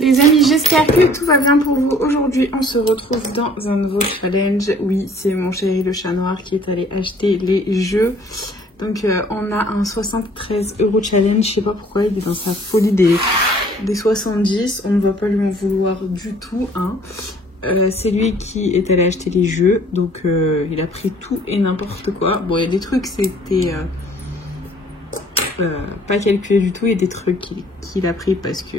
Les amis, j'espère que tout va bien pour vous. Aujourd'hui, on se retrouve dans un nouveau challenge. Oui, c'est mon chéri le chat noir qui est allé acheter les jeux. Donc, on a un 73 € challenge. Je sais pas pourquoi, il est dans sa folie des 70. On ne va pas lui en vouloir du tout, hein. C'est lui qui est allé acheter les jeux. Donc, il a pris tout et n'importe quoi. Bon, il y a des trucs, c'était pas calculé du tout. Il y a des trucs qu'il a pris parce que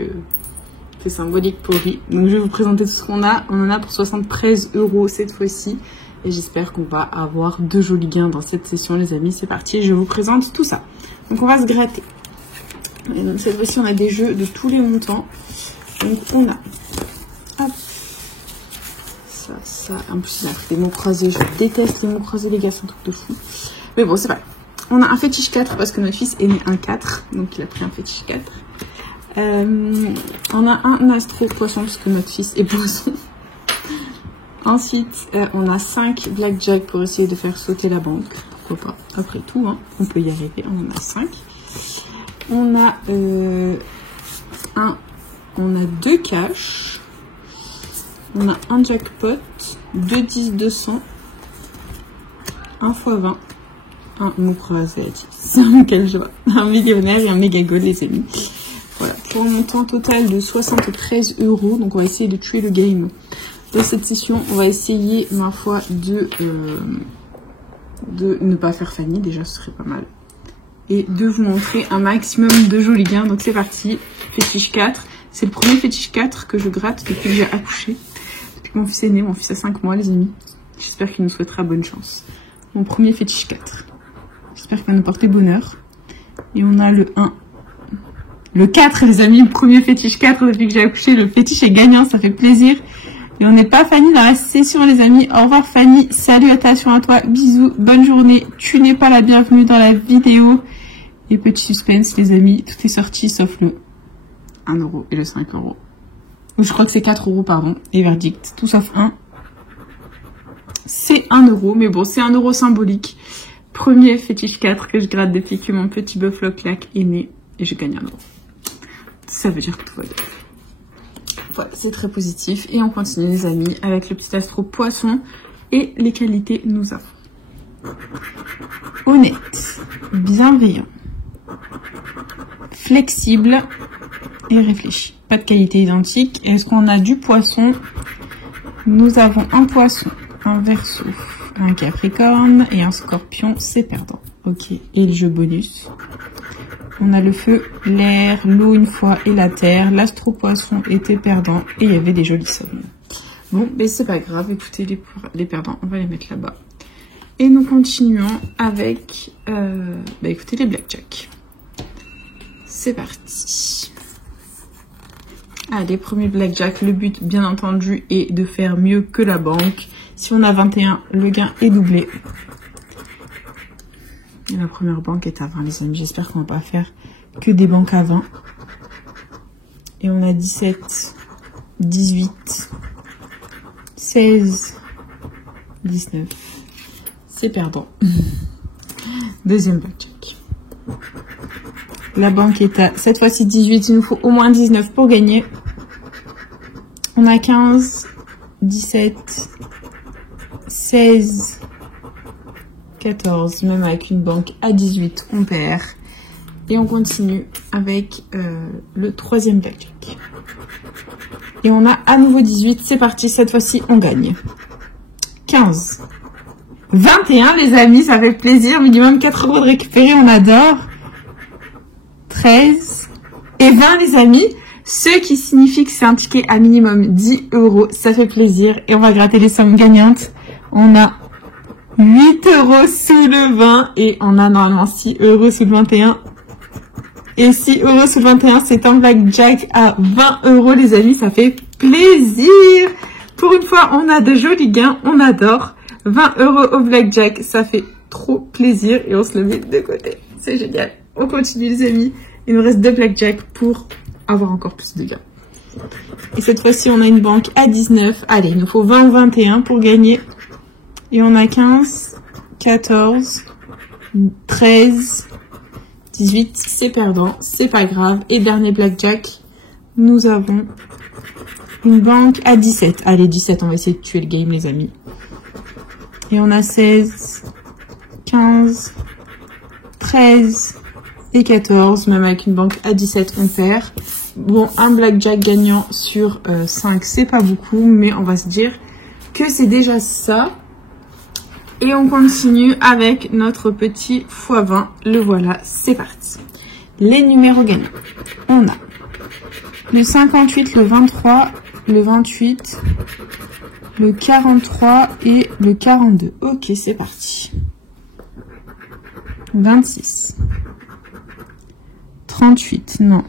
c'est symbolique pour lui. Donc je vais vous présenter tout ce qu'on a. On en a pour 73 € cette fois-ci. Et j'espère qu'on va avoir de jolis gains dans cette session, les amis. C'est parti, je vous présente tout ça. Donc on va se gratter. Et donc cette fois-ci, on a des jeux de tous les montants. Donc on a... Hop. Ça. En plus, il a pris des mots croisés. Je déteste les mots croisés, les gars. C'est un truc de fou. Mais bon, c'est pas grave. On a un fétiche 4 parce que notre fils est né un 4. Donc il a pris un fétiche 4. On a un astro poisson parce que notre fils est poisson. Ensuite, on a 5 blackjack pour essayer de faire sauter la banque. Pourquoi pas? Après tout, hein, on peut y arriver. On en a 5. On a on a 2 cash. On a un jackpot, 2 10 200, 1 x 20, un mot croisé à 10. Quelle joie! Un millionnaire et un méga goal, les amis. Voilà, pour un montant total de 73 €. Donc on va essayer de tuer le game de cette session. On va essayer, ma foi, de ne pas faire Fanny. Déjà, ce serait pas mal. Et de vous montrer un maximum de jolis gains. Donc c'est parti. Fétiche 4. C'est le premier fétiche 4 que je gratte depuis que j'ai accouché. Depuis que mon fils est né. Mon fils a 5 mois, les amis. J'espère qu'il nous souhaitera bonne chance. Mon premier fétiche 4. J'espère qu'il va nous porter bonheur. Et on a le 1. Le 4, les amis, le premier fétiche 4 depuis que j'ai accouché. Le fétiche est gagnant, ça fait plaisir. Et on n'est pas Fanny dans la session, les amis. Au revoir Fanny, salutations à toi, bisous, bonne journée. Tu n'es pas la bienvenue dans la vidéo. Et petit suspense, les amis, tout est sorti sauf le 1 € et le 5 €. Ou je crois que c'est 4 €, pardon. Et verdict, tout sauf 1. C'est 1 €, mais bon, c'est 1 € symbolique. Premier fétiche 4 que je gratte depuis que mon petit bœuf Loclac est né. Et je gagne 1 €. Ça veut dire que tout va bien. Voilà, c'est très positif. Et on continue, les amis, avec le petit astro poisson. Et les qualités, nous avons honnête, bienveillant, flexible et réfléchi. Pas de qualité identique. Est-ce qu'on a du poisson? Nous avons un poisson, un verseau, un capricorne et un scorpion. C'est perdant. Ok. Et le jeu bonus. On a le feu, l'air, l'eau une fois et la terre. L'astro-poisson était perdant et il y avait des jolies sommes. Bon, mais c'est pas grave. Écoutez, les perdants, on va les mettre là-bas. Et nous continuons avec, écoutez, les blackjack. C'est parti. Allez, premier blackjack. Le but, bien entendu, est de faire mieux que la banque. Si on a 21, le gain est doublé. Et la première banque est à 20, les amis. J'espère qu'on va pas faire que des banques à 20. Et on a 17, 18, 16, 19. C'est perdant. Deuxième blackjack. La banque est à, cette fois-ci, 18. Il nous faut au moins 19 pour gagner. On a 15, 17, 16... 14, même avec une banque à 18, on perd. Et on continue avec le troisième blackjack. Et on a à nouveau 18, c'est parti, cette fois-ci on gagne. 15, 21 les amis, ça fait plaisir, minimum 4 € de récupérer, on adore. 13 et 20 les amis, ce qui signifie que c'est un ticket à minimum 10 €, ça fait plaisir. Et on va gratter les sommes gagnantes. On a 8 € sous le 20 et on a normalement 6 € sous le 21. Et 6 € sous le 21, c'est un blackjack à 20 € les amis, ça fait plaisir. Pour une fois, on a de jolis gains, on adore. 20 € au blackjack, ça fait trop plaisir et on se le met de côté. C'est génial. On continue les amis. Il nous reste 2 blackjack pour avoir encore plus de gains. Et cette fois-ci, on a une banque à 19. Allez, il nous faut 20 ou 21 pour gagner. Et on a 15, 14, 13, 18, c'est perdant, c'est pas grave. Et dernier blackjack, nous avons Une banque à 17. Allez, 17, on va essayer de tuer le game, les amis. Et on a 16, 15, 13 et 14. Même avec une banque à 17, on perd. Bon, un blackjack gagnant sur 5, c'est pas beaucoup, mais on va se dire que c'est déjà ça. Et on continue avec notre petit x20. Le voilà, c'est parti. Les numéros gagnants. On a le 58, le 23, le 28, le 43 et le 42. Ok, c'est parti. 26. 38, non.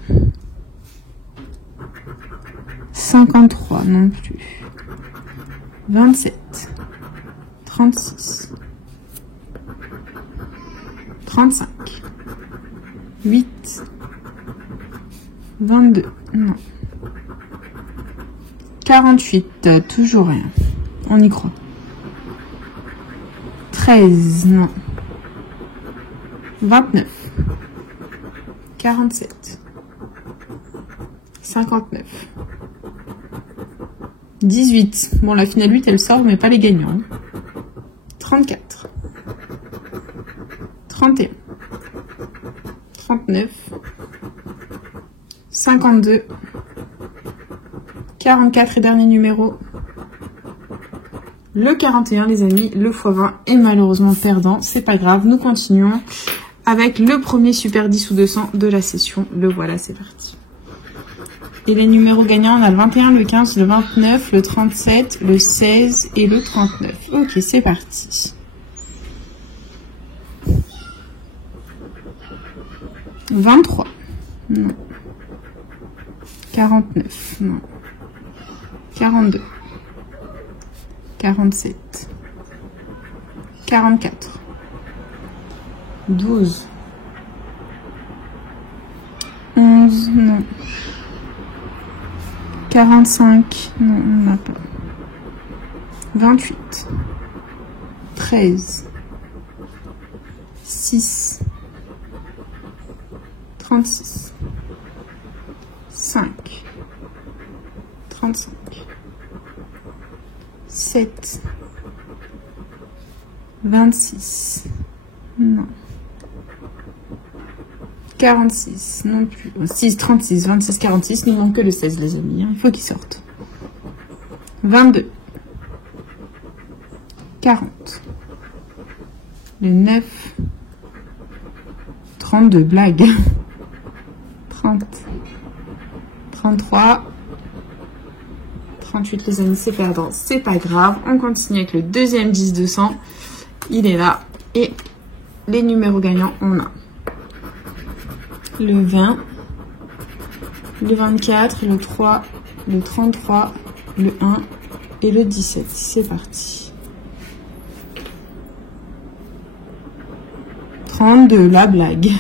53, non plus. 27. 36. 35. 8. 22, non. 48, toujours rien. On y croit. 13, non. 29. 47. 59. 18. Bon, la finale 8, elle sort, mais pas les gagnants. 34. 31. 39. 52. 44 et dernier numéro. Le 41, les amis, le x20 est malheureusement perdant. C'est pas grave, nous continuons avec le premier super 10 ou 200 de la session. Le voilà, c'est parti. Et les numéros gagnants, on a le 21, le 15, le 29, le 37, le 16 et le 39. Ok, c'est parti. 23. Non. 49. Non. 42. 47. 44. 12. 11. Non. 45. Non, on n'a pas. 28. 13. 6. 36. 5. 35. 7. 26. Non. 46. Non plus. 6, 36, 26, 46. Il ne manque que le 16, les amis. Il faut qu'il sorte. 22. 40. Le 9. 32. Blague. 30. 33. 38, les amis, c'est perdant. C'est pas grave. On continue avec le deuxième 10-200. Il est là. Et les numéros gagnants, on a le 20, le 24, le 3, le 33, le 1 et le 17. C'est parti. 32, la blague.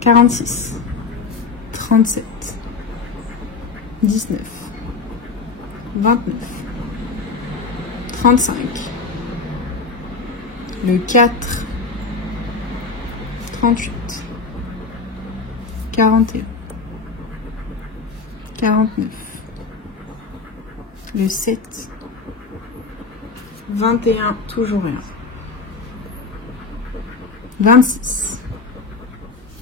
46, 37, 19, 29, 35, le 4, 38, 41, 49, le 7, 21, toujours rien. 26,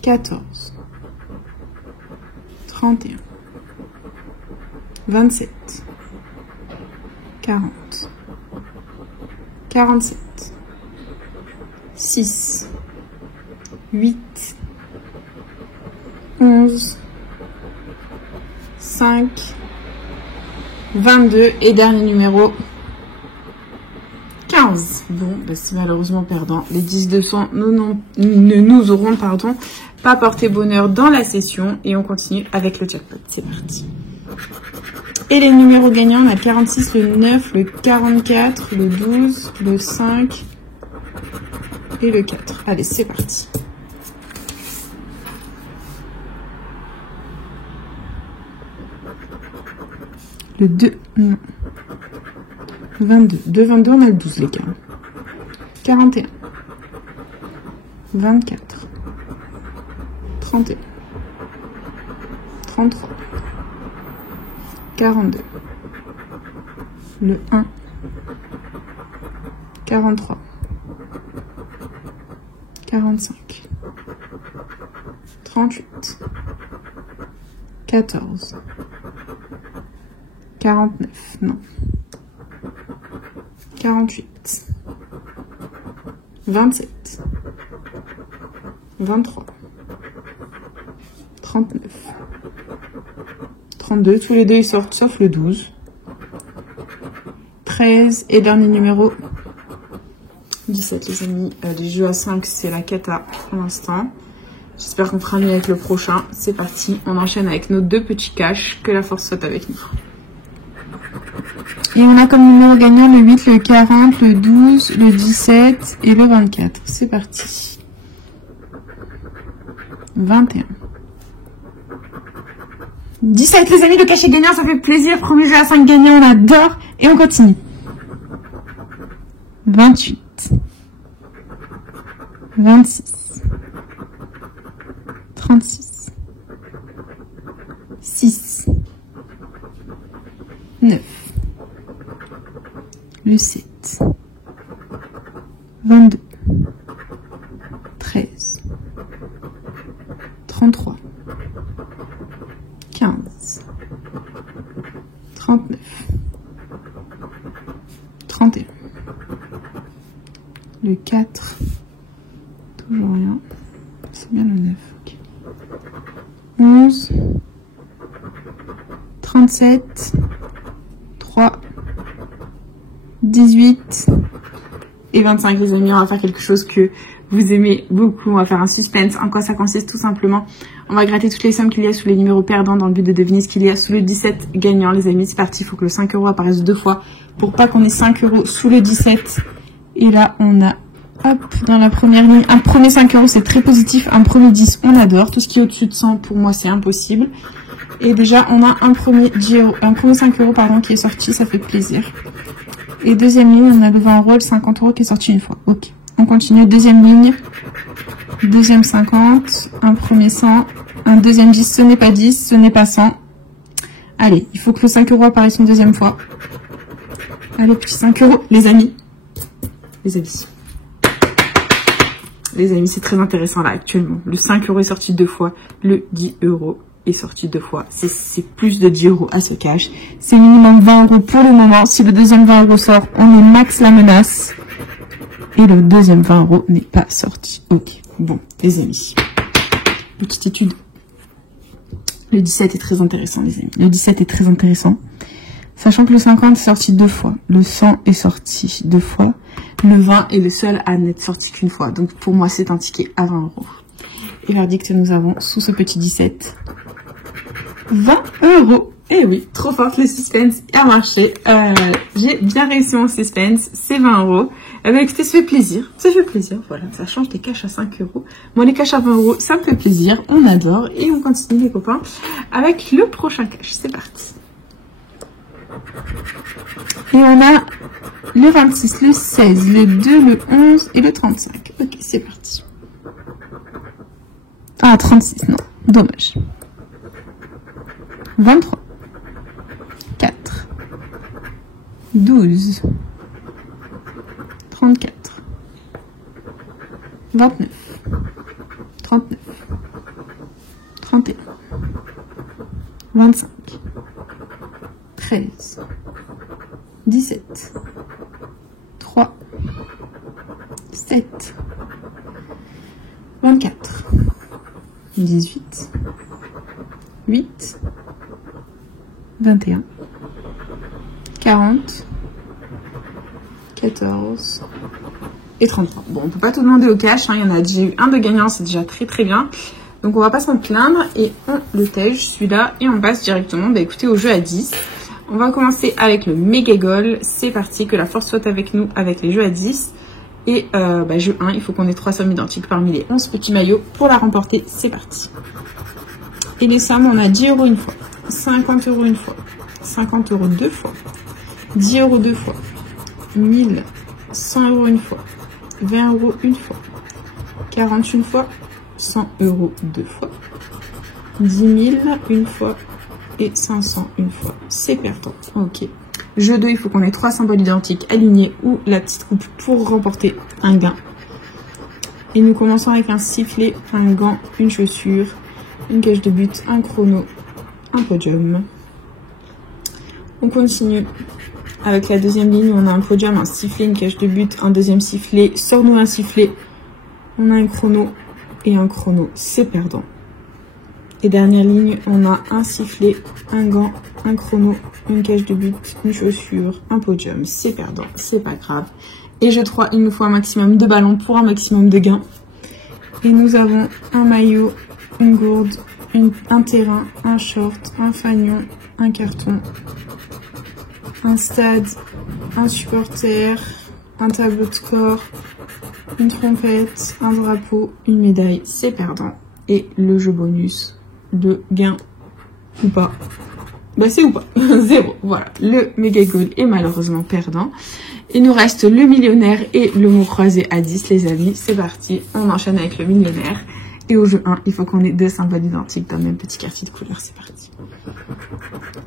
14, 31, 27, 40, 47, 6, 8, 11, 5, 22 et dernier numéro 15. Bon, bah c'est malheureusement perdant. Les 10-200 ne nous auront pas porté bonheur dans la session et on continue avec le jackpot. C'est parti. Et les numéros gagnants, on a le 46, le 9, le 44, le 12, le 5 et le 4. Allez, c'est parti. Le 2, non. 22. 2, 22, on a le 12, les gars. 41. 24. 31. 33. 42. Le 1. 43. 45. 38. 14. 49. Non. 48. 27. 23. 39. 32. Tous les deux ils sortent sauf le 12. 13. Et dernier numéro. 17 les amis. Les jeux à 5 c'est la cata pour l'instant. J'espère qu'on fera mieux avec le prochain. C'est parti. On enchaîne avec nos deux petits caches. Que la force soit avec nous. Et on a comme numéro gagnant le 8, le 40, le 12, le 17 et le 24. C'est parti. 21. 17 les amis, le cachet gagnant, ça fait plaisir. Premier jeu à 5 gagnants, on adore. Et on continue. 28. 26. 36. 6. 9. Le 7. 22. 13. 33. 15. 39. 31. Le 4. Toujours rien. C'est bien le 9. Okay. 11. 37. 3. 18 et 25 les amis, on va faire quelque chose que vous aimez beaucoup, on va faire un suspense. En quoi ça consiste? Tout simplement, on va gratter toutes les sommes qu'il y a sous les numéros perdants dans le but de deviner ce qu'il y a sous le 17 gagnant les amis. C'est parti, il faut que le 5 € apparaisse deux fois pour pas qu'on ait 5 € sous le 17. Et là on a, hop, dans la première ligne, un premier 5 € c'est très positif, un premier 10 on adore, tout ce qui est au-dessus de 100 pour moi c'est impossible. Et déjà on a un premier 5 € pardon, qui est sorti, ça fait plaisir. Et deuxième ligne, on a le 20 €, le 50 € qui est sorti une fois. Ok, on continue. Deuxième ligne, deuxième 50, un premier 100, un deuxième 10, ce n'est pas 10, ce n'est pas 100. Allez, il faut que le 5 € apparaisse une deuxième fois. Allez, petit 5 €, les amis. Les amis. Les amis, c'est très intéressant là actuellement. Le 5 € est sorti deux fois, le 10 € est sorti deux fois. C'est plus de 10 € à ce cash. C'est minimum 20 € pour le moment. Si le deuxième 20 € sort, on est max la menace. Et le deuxième 20 € n'est pas sorti. Ok, bon, les amis. Petite étude. Le 17 est très intéressant, les amis. Le 17 est très intéressant. Sachant que le 50 est sorti deux fois. Le 100 est sorti deux fois. Le 20 est le seul à n'être sorti qu'une fois. Donc pour moi, c'est un ticket à 20 €. Et verdict, nous avons sous ce petit 17 20 €. Et oui, trop forte, le suspense a marché. J'ai bien réussi mon suspense, c'est 20 €. Eh bien, écoutez, ça fait plaisir. Ça fait plaisir, voilà. Ça change des caches à 5 €. Moi, les caches à 20 €, ça me fait plaisir. On adore. Et on continue, les copains, avec le prochain cache. C'est parti. Et on a le 26, le 16, le 2, le 11 et le 35. Ok, c'est parti. Ah, 36, non. Dommage. 23. 4. 12. 34. 29. 39. 31. 25. 13. 17. 3. 7. 24. 18. 8. 21. 40. 14. Et 33. Bon, on peut pas tout demander au cash, hein. Il y en a déjà eu un de gagnant, c'est déjà très très bien. Donc on va pas s'en plaindre et on le tège celui-là et on passe directement écoutez, au jeu à 10. On va commencer avec le méga goal. C'est parti, que la force soit avec nous avec les jeux à 10. Et jeu 1, il faut qu'on ait 3 sommes identiques parmi les 11 petits maillots pour la remporter. C'est parti. Et les sommes, on a 10 € une fois, 50 € une fois, 50 € deux fois, 10 € deux fois, 1000, 100 € une fois, 20 € une fois, 40 une fois, 100 € deux fois, 10 000 une fois et 500 une fois. C'est perdant. Ok. Jeu 2, il faut qu'on ait 3 symboles identiques alignés ou la petite coupe pour remporter un gain. Et nous commençons avec un sifflet, un gant, une chaussure, une cage de but, un chrono, un podium. On continue avec la deuxième ligne, on a un podium, un sifflet, une cage de but, un deuxième sifflet, sors-nous un sifflet, on a un chrono et un chrono, c'est perdant. Et dernière ligne, on a un sifflet, un gant, un chrono, une cage de but, une chaussure, un podium, c'est perdant, c'est pas grave. Et jeu 3, il nous faut un maximum de ballons pour un maximum de gains. Et nous avons un maillot, une gourde, un terrain, un short, un fanion, un carton, un stade, un supporter, un tableau de score, une trompette, un drapeau, une médaille, c'est perdant. Et le jeu bonus de gain ou pas. Bah c'est ou pas. 0. Voilà. Le méga goal est malheureusement perdant. Il nous reste le millionnaire et le mot croisé à 10 les amis. C'est parti. On enchaîne avec le millionnaire. Et au jeu 1, il faut qu'on ait 2 symboles identiques dans le même petit quartier de couleur. C'est parti.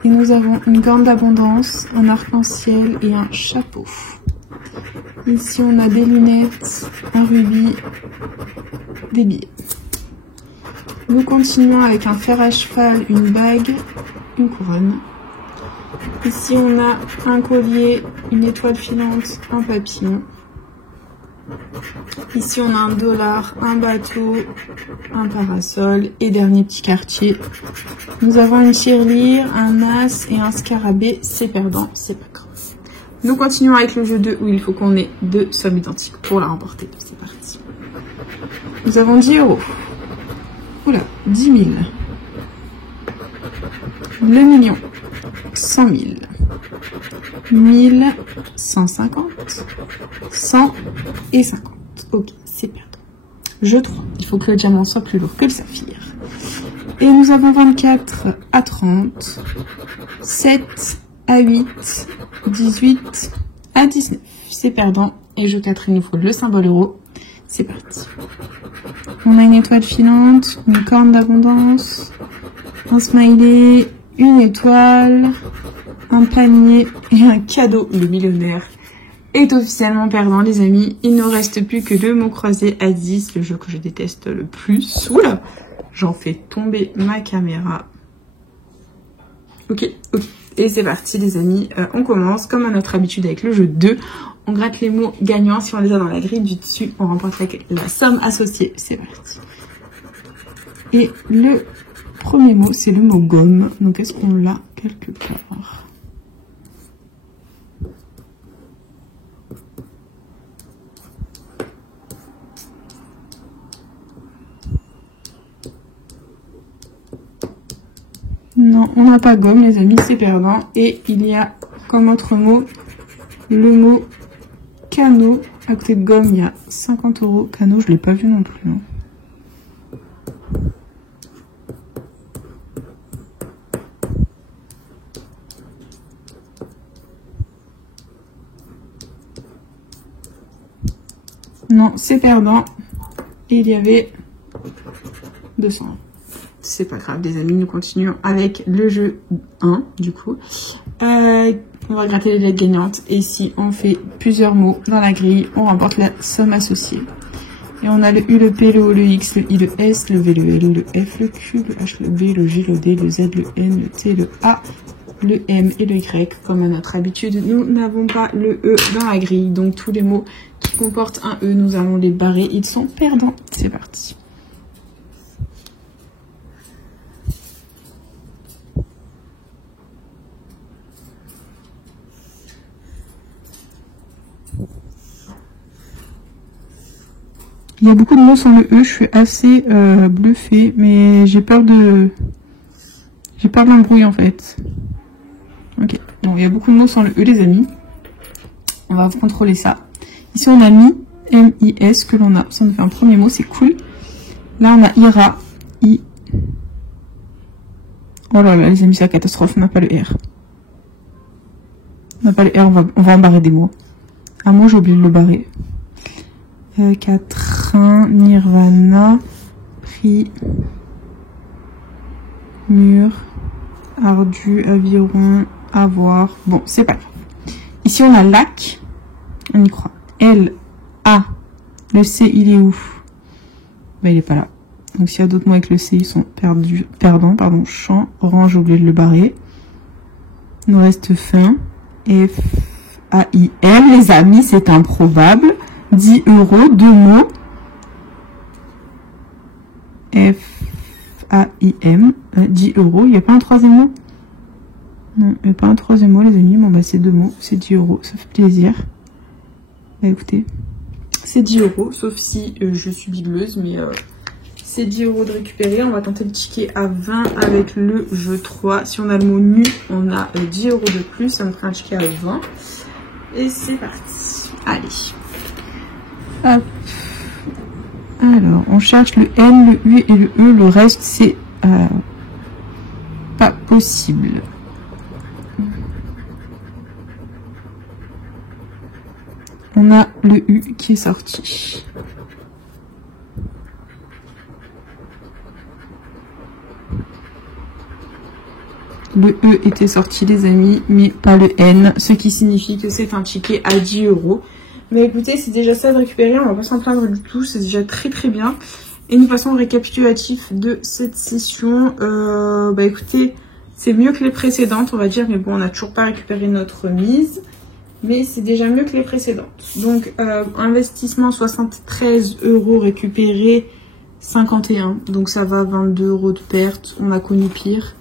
Et nous avons une corne d'abondance, un arc-en-ciel et un chapeau. Ici, on a des lunettes, un rubis, des billets. Nous continuons avec un fer à cheval, une bague, une couronne. Ici, on a un collier, une étoile filante, un papillon. Ici, on a un dollar, un bateau, un parasol. Et dernier petit quartier, nous avons une tirelire, un as et un scarabée. C'est perdant, c'est pas grave. Nous continuons avec le jeu 2 où il faut qu'on ait 2 sommes identiques pour la remporter. C'est parti. Nous avons 10 €. Oula, 10 000. Le million. 100 000. 1000, 150, 100 et 50. Ok, c'est perdant. Jeu 3. Il faut que le diamant soit plus lourd que le saphir. Et nous avons 24 à 30, 7 à 8, 18 à 19. C'est perdant. Et jeu 4, il nous faut le symbole euro. C'est parti. On a une étoile filante, une corne d'abondance, un smiley, une étoile, un panier et un cadeau. Le millionnaire est officiellement perdant les amis. Il ne reste plus que le mot croisé à 10, le jeu que je déteste le plus. Oula, j'en fais tomber ma caméra. Ok. Et c'est parti les amis. On commence comme à notre habitude avec le jeu 2. On gratte les mots gagnants. Si on les a dans la grille du dessus, on remporte la somme associée. C'est parti. Et le premier mot, c'est le mot gomme. Donc, est-ce qu'on l'a quelque part? Non, on n'a pas gomme, les amis, c'est perdant. Et il y a comme autre mot, le mot canot. À côté de gomme, il y a 50 €. Canot, je ne l'ai pas vu non plus. Hein. Non, c'est perdant. Et il y avait 200 €. C'est pas grave, les amis. Nous continuons avec le jeu 1, du coup. On va gratter les lettres gagnantes. Et ici, on fait plusieurs mots dans la grille. On remporte la somme associée. Et on a le U, le P, le O, le X, le I, le S, le V, le L, le F, le Q, le H, le B, le J, le D, le Z, le N, le T, le A, le M et le Y. Comme à notre habitude, nous n'avons pas le E dans la grille. Donc, tous les mots qui comportent un E, nous allons les barrer. Ils sont perdants. C'est parti. Il y a beaucoup de mots sans le E, je suis assez bluffée, mais j'ai peur de l'embrouille en fait. Ok, donc il y a beaucoup de mots sans le E les amis. On va contrôler ça. Ici on a mi, M-I-S que l'on a. Ça nous fait un premier mot, c'est cool. Là on a ira, I. Oh là là les amis, c'est la catastrophe, on n'a pas le R. On n'a pas le R, on va en barrer des mots. Un mot j'ai oublié de le barrer. Quatrain, Nirvana, prix, mur, ardu, aviron, avoir. Bon, c'est pas grave. Ici, on a lac. On y croit. L, A. Le C, il est où? Ben, il est pas là. Donc, s'il y a d'autres mots avec le C, ils sont perdus. Pardon. Champ, orange, j'ai oublié de le barrer. Il nous reste fin. F, A, I, M. Les amis, c'est improbable. 10 €, 2 mots. F, A, I, M. 10 €. Il n'y a pas un troisième mot? Non, il n'y a pas un troisième mot, les amis. Bon, bah, c'est 2 mots. C'est 10 €. Ça fait plaisir. Bah, écoutez. C'est 10 €. Sauf si je suis bigleuse, mais c'est 10 € de récupérer. On va tenter le ticket à 20 avec le jeu 3. Si on a le mot nu, on a 10 € de plus. Ça me fera un ticket à 20. Et c'est parti. Allez. Hop. Alors, on cherche le N, le U et le E. Le reste, c'est pas possible. On a le U qui est sorti. Le E était sorti, les amis, mais pas le N, ce qui signifie que c'est un ticket à 10 €. Mais écoutez, c'est déjà ça de récupérer, on va pas s'en plaindre du tout, c'est déjà très très bien. Et nous passons au récapitulatif de cette session. Bah écoutez, c'est mieux que les précédentes, on va dire, mais bon, on n'a toujours pas récupéré notre mise. Mais c'est déjà mieux que les précédentes. Donc, investissement 73 € récupéré 51. Donc ça va, 22 € de perte. On a connu pire.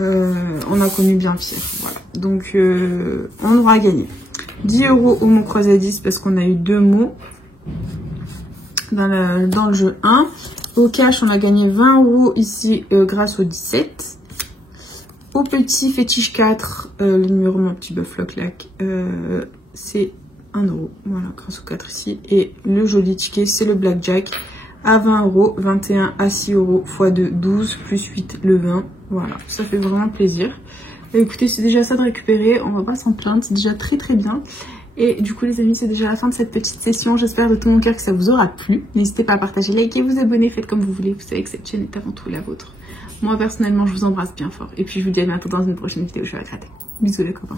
On a connu bien pire. Voilà. Donc, on aura gagné 10 € au mot croisé 10 parce qu'on a eu 2 mots dans le jeu 1. Au cash, on a gagné 20 € ici grâce au 17. Au petit fétiche 4, le numéro mon petit bœuf loc-lac, c'est 1 €. Voilà, grâce au 4 ici. Et le joli ticket, c'est le blackjack à 20 €, 21 à 6 € x 2, 12, plus 8, le 20. Voilà, ça fait vraiment plaisir. Et écoutez, c'est déjà ça de récupérer, on va pas s'en plaindre, c'est déjà très très bien. Et du coup les amis, c'est déjà la fin de cette petite session. J'espère de tout mon cœur que ça vous aura plu. N'hésitez pas à partager, liker, vous abonner, faites comme vous voulez. Vous savez que cette chaîne est avant tout la vôtre. Moi personnellement, je vous embrasse bien fort. Et puis je vous dis à bientôt dans une prochaine vidéo, je vais la gratter. Bisous les copains.